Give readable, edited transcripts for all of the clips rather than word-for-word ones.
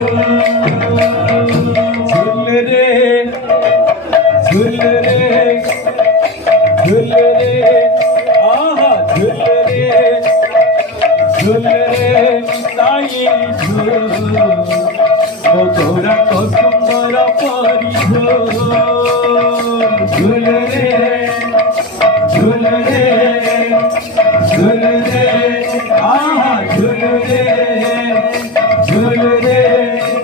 झूल रे झूल रे झूल रे आहा झूल रे ताई झूल ओ तोरा को सुंदर परी झूल रे झूल रे झूल रे आहा झूल रे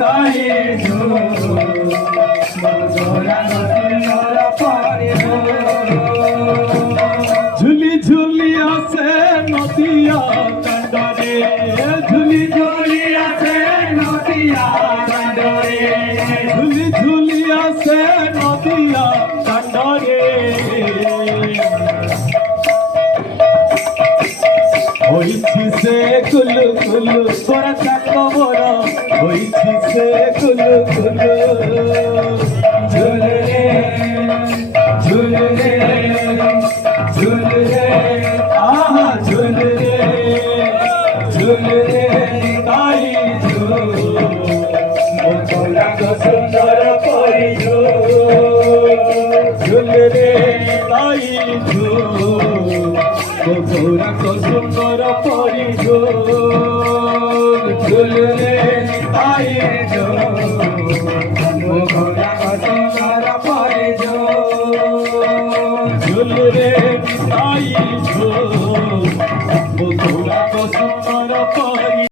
ताई झूल तोरा को सुंदर परी झूली झूली आसे नदिया कंडरे झूली झूली आसे नदिया कंडरे झूली झूली आसे नदिया कंडरे হইছি সে কুলু কুলু তোরা চাক বড় হইছি সে কুলু কুলু ঝুল রে ঝুল রে ঝুল রে আহা ঝুল রে তাই ঝুল ও তোরা কো সুন্দর পরি ঝুল রে তাই ঝুল তোরা কো সুন্দর পরি ঝুল রে তাই ঝুল